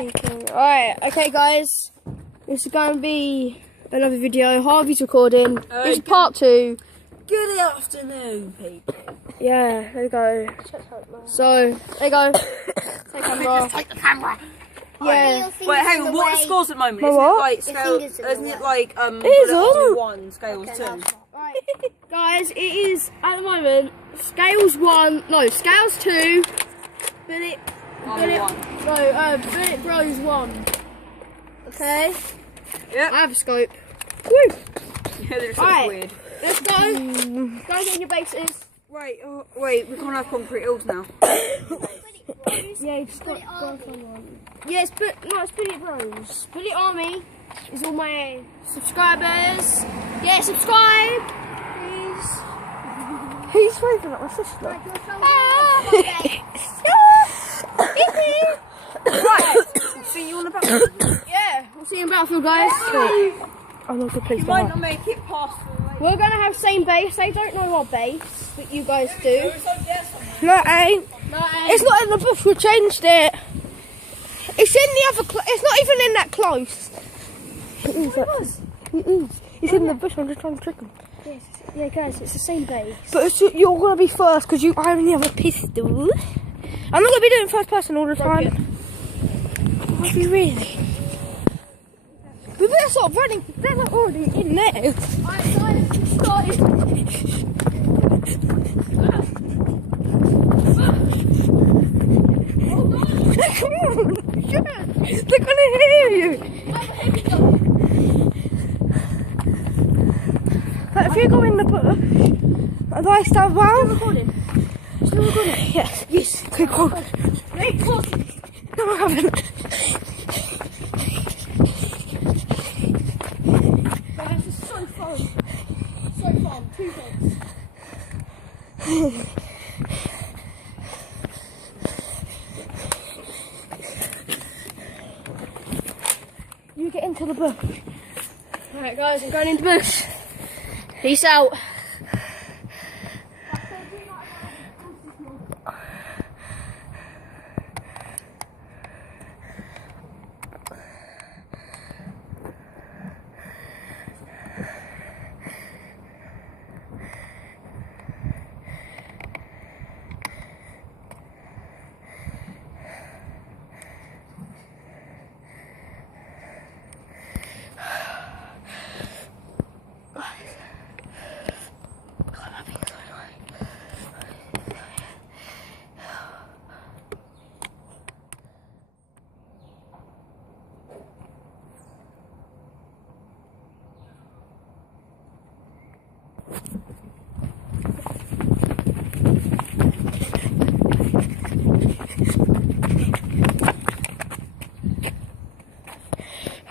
Alright, okay guys. This is going to be another video. Harvey's recording. This is part 2. Good afternoon, people. Yeah, there we go. So, there you go. Take camera. Take the camera. Yeah. Wait, hang on. What are the scores at the moment? Isn't it like It is on. 1, scales 2? Right, guys, it is at the moment scales 1. No, scales 2. Bullet Bros 1. Okay. Yep. I have a scope. Woo. Yeah, they're so weird. Let's go. Go get your bases. Wait, wait, we can't have concrete hills now. Yeah, just got someone. Yeah, it's Bullet Bros. Bullet Army is all my subscribers. Yeah, subscribe, please. Who's waving at my sister? Right, see you on the battlefield. Yeah, we'll see you in Battlefield, guys. I'm not gonna play You might not make it past the We're gonna have same base. They don't know our base, but you guys do. No, it ain't. It's not in the bush. We changed it. It's in the other. It's not even in that close. It is. It is. It's in the bush. I'm just trying to trick them. Yes. Yeah, guys, it's the same base. But you're gonna be first because I only have a pistol. I'm not gonna be doing first person all the time. Are you really? We better stop running. They're not already in there. Alright, started. Come on, they're gonna hear you. But if you go in the bush, and I stand round. Still recording? Still recording? Yes. Yes. Okay, go on. Wait, pause. No, I haven't. Guys, it's so fun. So fun. 2 things. You get into the bush. Alright, guys, I'm going into the bush. Peace out.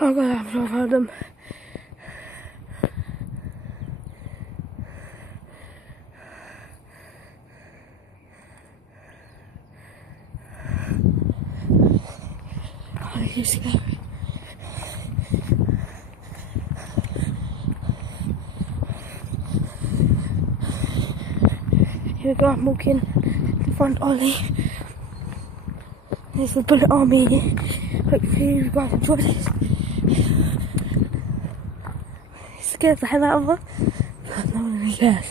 Oh god, I've not heard them. Oh, you're scary. Here we go, I'm walking to find Ollie. There's the Bullet Army. Hopefully you guys enjoy this. It scares the hell out of us, but no one really cares.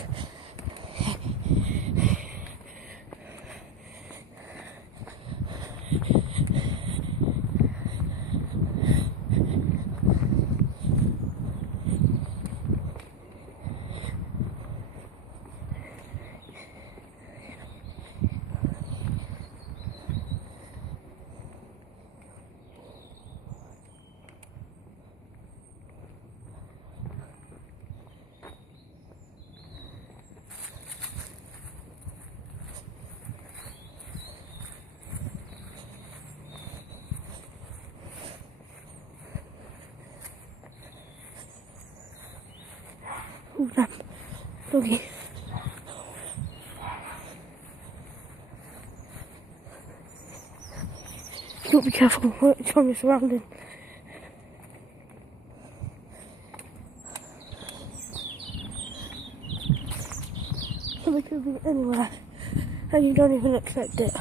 Oh, damn. Doggy. You gotta be careful from your surroundings. They could be anywhere, and you don't even expect it.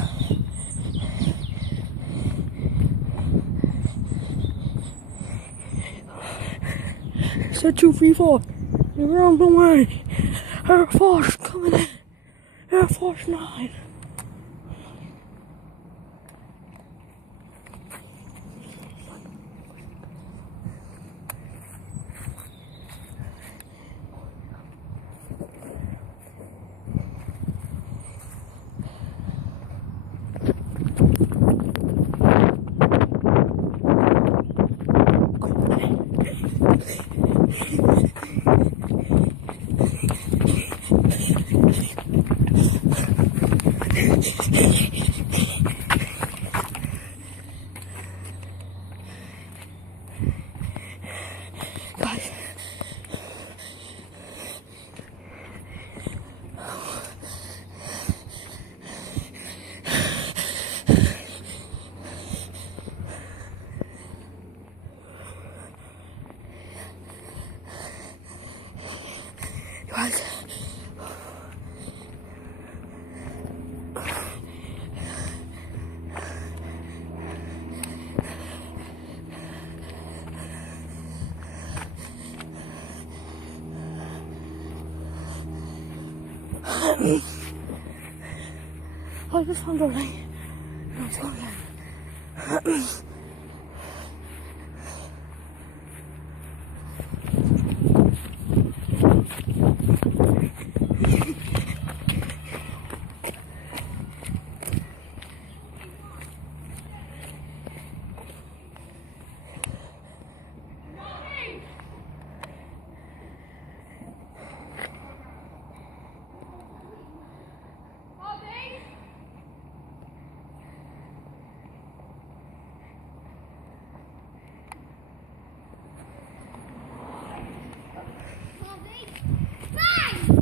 said 2, 3, 4. You're wrong, don't worry. Air Force coming in. Air Force 9. Guys. Guys. I just found a ring. Let's go again.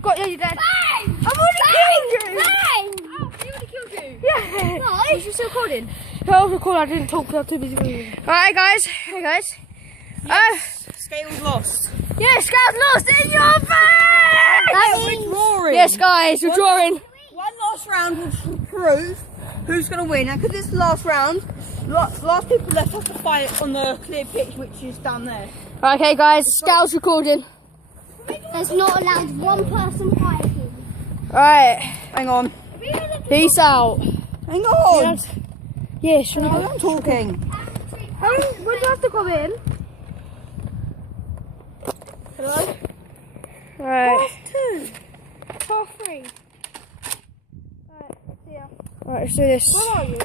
Got you, Dad. Bang! I'm already killing you! Bang! Oh, he already killed you. Yeah. No. Was you still recording? No, I was recording. I didn't talk because I was too busy with you. Alright, guys. Hey, guys. Scales lost. Yeah, Scout's lost in your face! We're drawing. Yes, guys, we're drawing. One last round will prove who's going to win. And because it's the last round, last people left have to fight on the clear pitch, which is down there. Okay, guys, Scout's recording. There's not allowed one person fighting. Alright, Hang on. peace out. Hang on. Yeah, sure. I'm talking. When do you have to come in? Hello? Alright. 2. 3. Alright, see ya. Alright, let's do this. Where are you?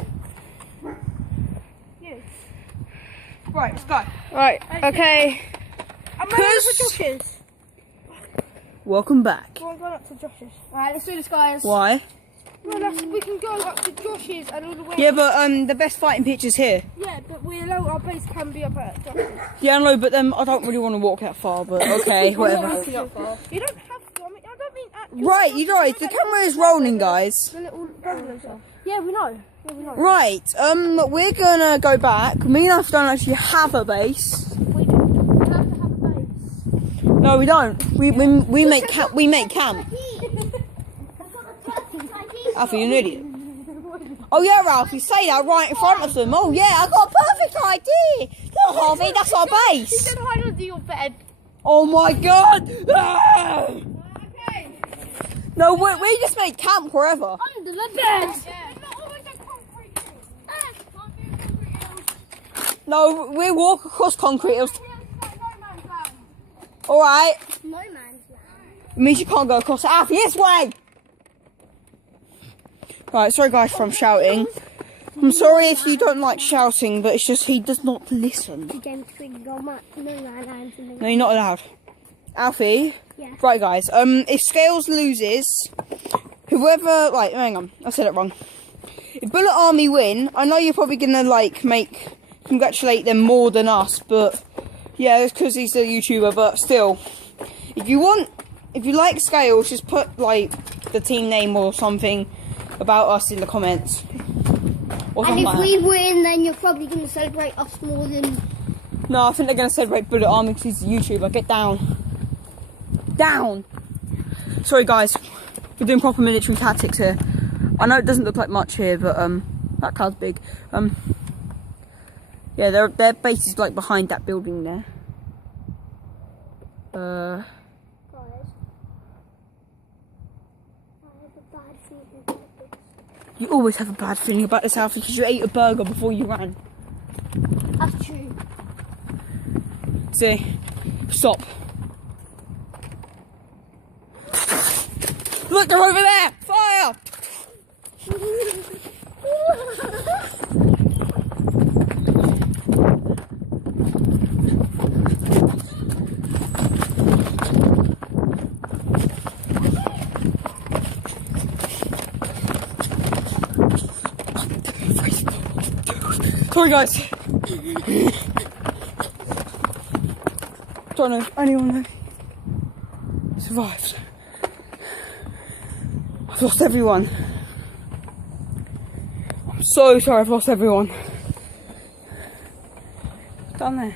You. Right, let's go. Right, okay. I'm ready for Josh's. Welcome back. Go on, go up to Josh's. Alright, let's do this, guys. Why? Well, we can go up to Josh's and all the way. Yeah, but the best fighting pitch is here. Yeah, but we allow our base can be up at Josh's. Yeah, I know, but then I don't really want to walk that far. But okay, whatever. You don't have to. I mean, I don't mean at Right, you guys, the camera is rolling, guys. the little bungalow stuff. Yeah, we know. Yeah, we know. Right, we're gonna go back. Me and us don't actually have a base. We do. We have to have a base. No, we don't. We make camp. We make camp. Alfie, you're an idiot. Oh yeah, Ralph, you say that right in front of them. Oh yeah, I got a perfect idea. Look, Harvey, that's our He base. said hide under your bed. Oh my god. Ah! No, we just make camp wherever. Under the bed. No, we walk across concrete. All right. No man's land. It means you can't go across. Alfie, this way. Right, sorry guys for shouting. I'm sorry if you don't like shouting, but it's just he does not listen. No man's land. No, you're not allowed. Alfie? Yeah. Right guys, if Scales loses, whoever, like, hang on, I said it wrong. If Bullet Army win, I know you're probably gonna like congratulate them more than us, but yeah, it's because he's a YouTuber, but still. If you like Scales, just put like the team name or something about us in the comments. Or And something if like we that. win, then you're probably going to celebrate us more than... No, I think they're going to celebrate Bullet Army because he's a YouTuber. Get down. Down! Sorry guys, we're doing proper military tactics here. I know it doesn't look like much here, but that card's big. Yeah, their base is like behind that building there. Guys, I have a bad feeling about this. You always have a bad feeling about this outfit because you ate a burger before you ran. That's true. See? Stop. Look, they're over there! Fire! Sorry guys. Don't know if anyone survived. I've lost everyone. I'm so sorry I've lost everyone. Down there.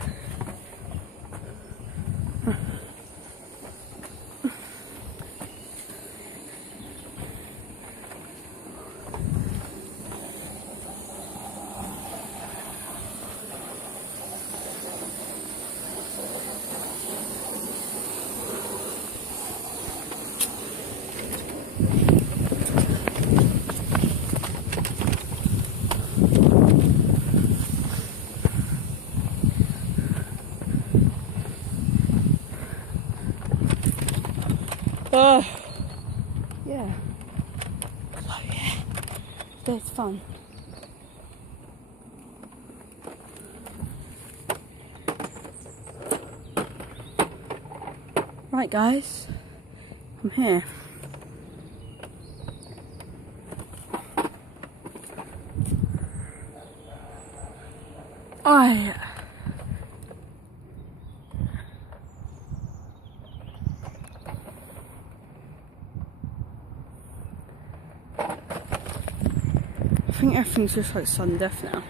Yeah. So yeah, that's fun. Right guys, I'm here. I think everything's just like sudden death now.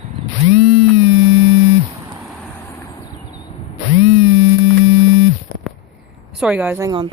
Sorry guys, hang on.